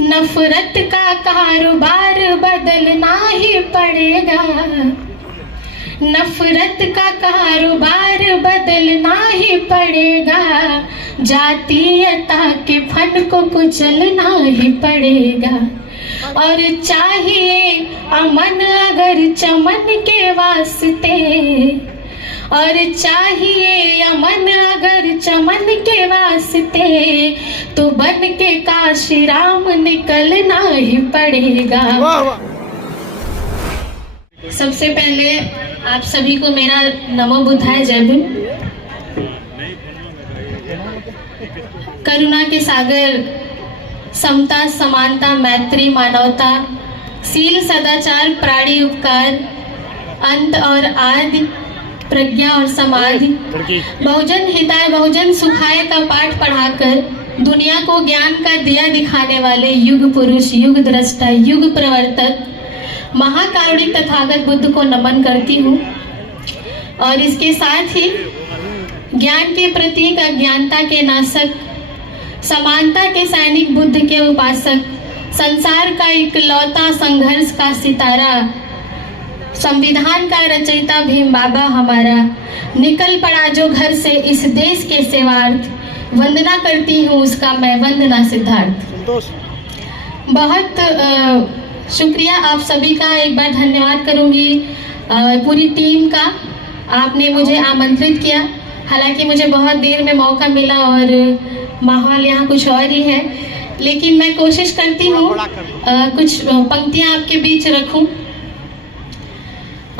नफरत का कारोबार बदलना ही पड़ेगा, नफरत का कारोबार बदलना ही पड़ेगा, जातीयता के फन को कुचलना ही पड़ेगा। और चाहिए अमन अगर चमन के वास्ते, और चाहिए अमन अगर चमन के वास्ते, तो बन के काशी राम निकलना ही पड़ेगा। सबसे पहले आप सभी को मेरा नमो बुद्धाय, जय भीम। करुणा के सागर, समता समानता मैत्री मानवता, सील सदाचार प्राणी उपकार, अंत और आदि प्रज्ञा और समाधि, बहुजन हिताय बहुजन सुखाय का पाठ पढ़ाकर दुनिया को ज्ञान का दिया दिखाने वाले युग पुरुष, युग दृष्टा, युग प्रवर्तक महाकारुणिक तथागत बुद्ध को नमन करती हूँ। और इसके साथ ही ज्ञान के प्रतीक, अज्ञानता के नाशक, समानता के सैनिक बुद्ध के उपासक, संसार का इकलौता संघर्ष का सितारा, संविधान का रचयिता भीम बाबा हमारा, निकल पड़ा जो घर से इस देश के सेवार्थ, वंदना करती हूँ उसका मैं वंदना सिद्धार्थ। बहुत शुक्रिया आप सभी का, एक बार धन्यवाद करूँगी पूरी टीम का। आपने मुझे आमंत्रित किया, हालांकि मुझे बहुत देर में मौका मिला और माहौल यहाँ कुछ और ही है, लेकिन मैं कोशिश करती हूँ कुछ पंक्तियाँ आपके बीच रखूँ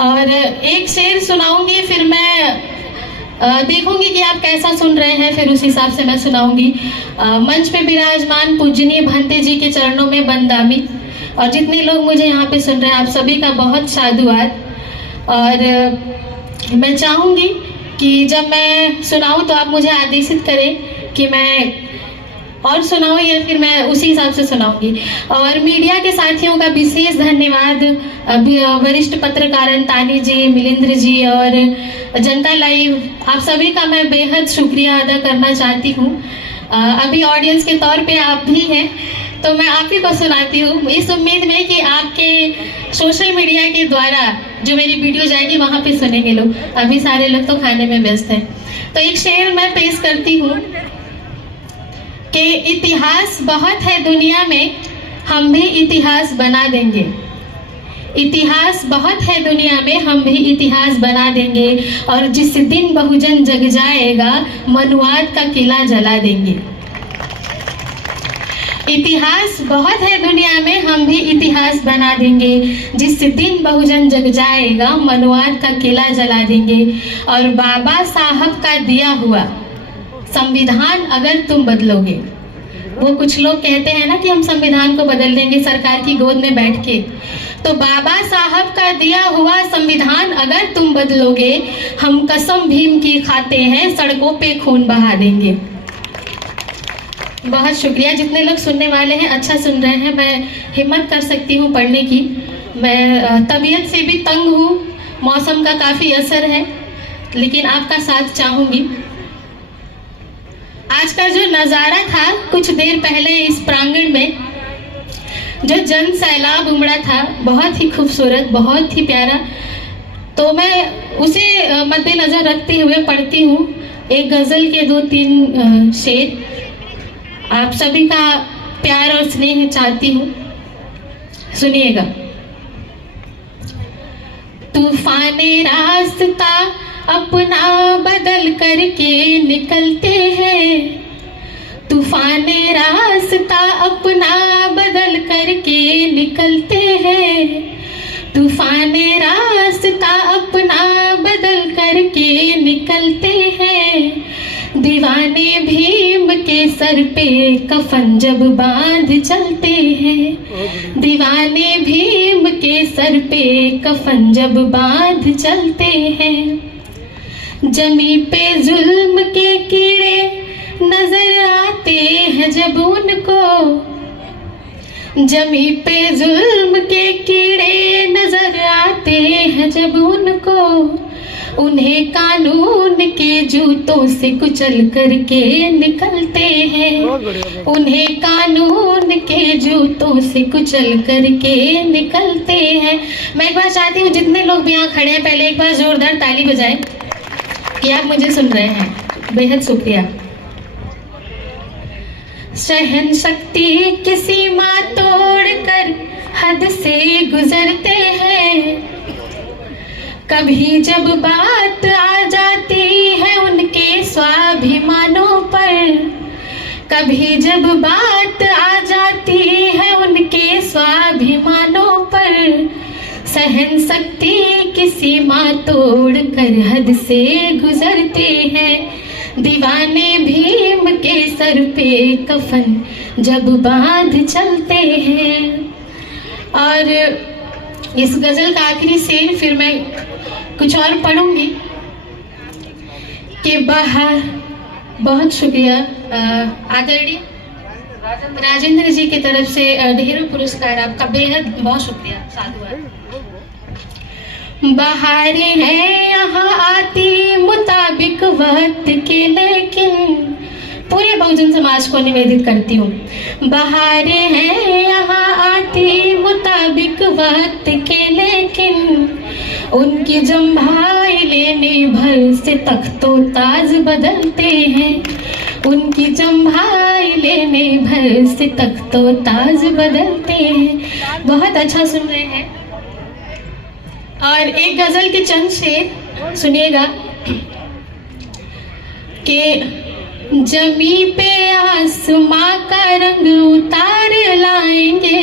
और एक शेर सुनाऊंगी, फिर मैं देखूंगी कि आप कैसा सुन रहे हैं, फिर उस हिसाब से मैं सुनाऊंगी। मंच पे विराजमान पूजनीय भंते जी के चरणों में बंदामी, और जितने लोग मुझे यहाँ पे सुन रहे हैं आप सभी का बहुत साधुवाद। और मैं चाहूँगी कि जब मैं सुनाऊँ तो आप मुझे आदेशित करें कि मैं और सुनाऊँ या फिर मैं उसी हिसाब से सुनाऊंगी। और मीडिया के साथियों का विशेष धन्यवाद, वरिष्ठ पत्रकार तानी जी, मिलिंद्र जी और जनता लाइव, आप सभी का मैं बेहद शुक्रिया अदा करना चाहती हूँ। अभी ऑडियंस के तौर पे आप भी हैं, तो मैं आप ही को सुनाती हूँ इस उम्मीद में कि आपके सोशल मीडिया के द्वारा जो मेरी वीडियो जाएगी वहाँ पे सुनेंगे लोग। अभी सारे लोग तो खाने में व्यस्त हैं। तो एक शेर मैं पेश करती हूँ कि इतिहास बहुत है दुनिया में, हम भी इतिहास बना देंगे। इतिहास बहुत है दुनिया में, हम भी इतिहास बना देंगे। और जिस दिन बहुजन जग जाएगा, मनुवाद का किला जला देंगे। इतिहास बहुत है दुनिया में, हम भी इतिहास बना देंगे। जिस दिन बहुजन जग जाएगा, मनुवाद का किला जला देंगे। और बाबा साहब का दिया हुआ संविधान अगर तुम बदलोगे, वो कुछ लोग कहते हैं ना कि हम संविधान को बदल देंगे सरकार की गोद में बैठ के, तो बाबा साहब का दिया हुआ संविधान अगर तुम बदलोगे, हम कसम भीम की खाते हैं, सड़कों पे खून बहा देंगे। बहुत शुक्रिया। जितने लोग सुनने वाले हैं अच्छा सुन रहे हैं, मैं हिम्मत कर सकती हूँ पढ़ने की। मैं तबीयत से भी तंग हूँ, मौसम का काफ़ी असर है, लेकिन आपका साथ चाहूँगी। आज का जो नज़ारा था कुछ देर पहले इस प्रांगण में, जो जन सैलाब उमड़ा था, बहुत ही खूबसूरत, बहुत ही प्यारा। तो मैं उसे मद्देनज़र रखते हुए पढ़ती हूँ एक गज़ल के 2-3 शेर। आप सभी का प्यार और स्नेह चाहती हूँ, सुनिएगा। तूफाने रास्ता अपना बदल करके निकलते हैं, तूफाने रास्ता अपना बदल करके निकलते हैं, तूफाने रास्ता अपना बदल करके निकलते हैं। दीवाने भीम के सर पे कफन जब बांध चलते हैं, दीवाने भीम के सर पे कफन जब बांध चलते हैं। जमी पे जुल्म के कीड़े नजर आते हैं जब उनको, जमी पे जुल्म के कीड़े नजर आते हैं जब उनको, उन्हें कानून के जूतों से कुचल करके निकलते हैं, उन्हें कानून के जूतों से कुचल करके निकलते हैं। मैं एक बार चाहती हूँ जितने लोग भी यहाँ खड़े हैं पहले एक बार जोरदार ताली बजाएं कि आप मुझे सुन रहे हैं। बेहद शुक्रिया। सहन शक्ति की सीमा तोड़कर हद से गुजरते हैं, कभी जब बात आ जाती है उनके स्वाभिमानों पर, कभी जब बात आ जाती है उनके स्वाभिमानों पर, सहन शक्ति की सीमा तोड़कर हद से गुजरते हैं। दीवाने भीम के सर पे कफन जब बांध चलते हैं। और इस गजल का आखिरी शेर फिर मैं कुछ और पढ़ूंगी कि बाहर। बहुत शुक्रिया आदरणीय राजेंद्र जी की तरफ से ढेरों पुरस्कार, आपका बेहद बहुत शुक्रिया, साधुवाद। बहारें हैं यहाँ आती मुताबिक वक्त के, लेकिन पूरे बहुजन समाज को निवेदित करती हूँ। बहारें हैं यहाँ आती मुताबिक वक्त के, लेकिन उनकी जम्भाई लेने भर से तख्तो ताज बदलते हैं, उनकी जम्भाई लेने भर से तख्तो ताज बदलते हैं। बहुत अच्छा सुन रहे हैं। और एक गजल के चंद शेर सुनिएगा कि जमी पे आसमां का रंग उतार लाएंगे,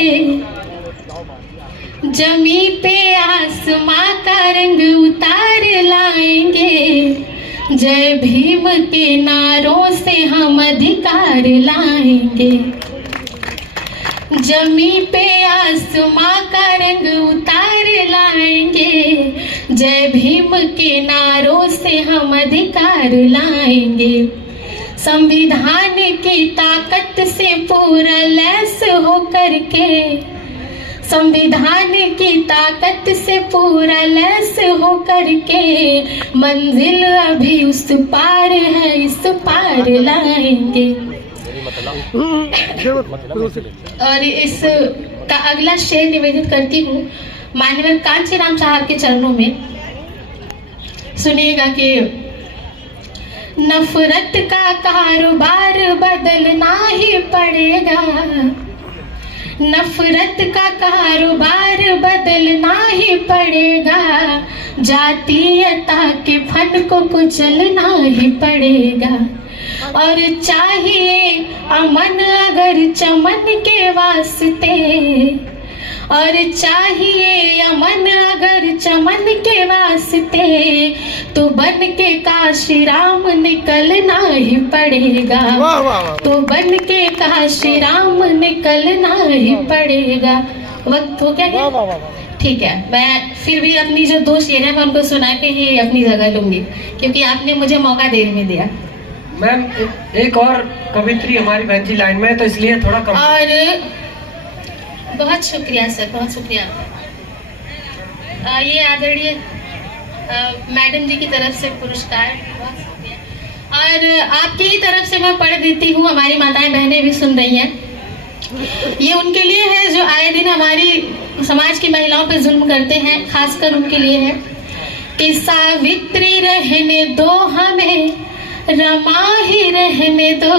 जमी पे आसमां का रंग उतार लाएंगे, जय भीम के नारों से हम अधिकार लाएंगे। जमी पे आसमां का रंग उतार लाएंगे, जय भीम के नारों से हम अधिकार लाएंगे। संविधान की ताकत से पूरा लैस होकर के, संविधान की ताकत से पूरा लैस होकर के, मंजिल अभी उस पार है, इस पार लाएंगे। और इस का अगला शेर निवेदित करती हूँ माननीय कांचीराम साहब के चरणों में। सुनिएगा कि नफरत का कारोबार बदलना ही पड़ेगा, नफरत का कारोबार बदलना ही पड़ेगा, जातीयता के फन को कुचलना ही पड़ेगा। और चाहिए अमन अगर चमन के वास्ते, और चाहिए अमन अगर चमन के वास्ते, तो बन के काशी राम निकलना ही पड़ेगा, तो बन के काशी राम निकलना ही पड़ेगा। वक्त हो गया? ठीक है, मैं फिर भी अपनी जो दो शेर है मैं उनको सुना के ही अपनी जगह लूंगी, क्योंकि आपने मुझे मौका देर में दिया। मैम एक और कवित्री हमारी बहन जी लाइन में है, तो इसलिए थोड़ा कम। और बहुत शुक्रिया सर, बहुत शुक्रिया। ये आदरणीय मैडम जी की तरफ से पुरस्कार, बहुत शुक्रिया। और आपकी ही तरफ से मैं पढ़ देती हूँ, हमारी माताएं बहनें भी सुन रही हैं। ये उनके लिए है जो आए दिन हमारी समाज की महिलाओं पर जुल्म करते हैं, खासकर उनके लिए है कि सावित्री रहने दो हमें, रमा ही रहने दो,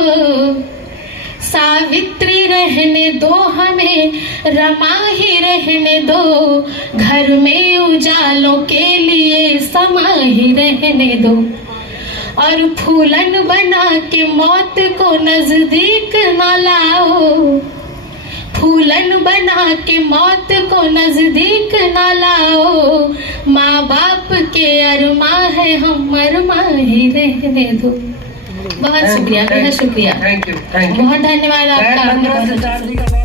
सावित्री रहने दो हमें, रमा ही रहने दो, घर में उजालों के लिए समा ही रहने दो। और फूलन बना के मौत को नजदीक न लाओ, फूलन बना के मौत को नजदीक न लाओ, माँ बाप के अरमा है, हम अरमा ही रहने दो। बहुत शुक्रिया, बहुत शुक्रिया, थैंक यू, बहुत धन्यवाद आपका।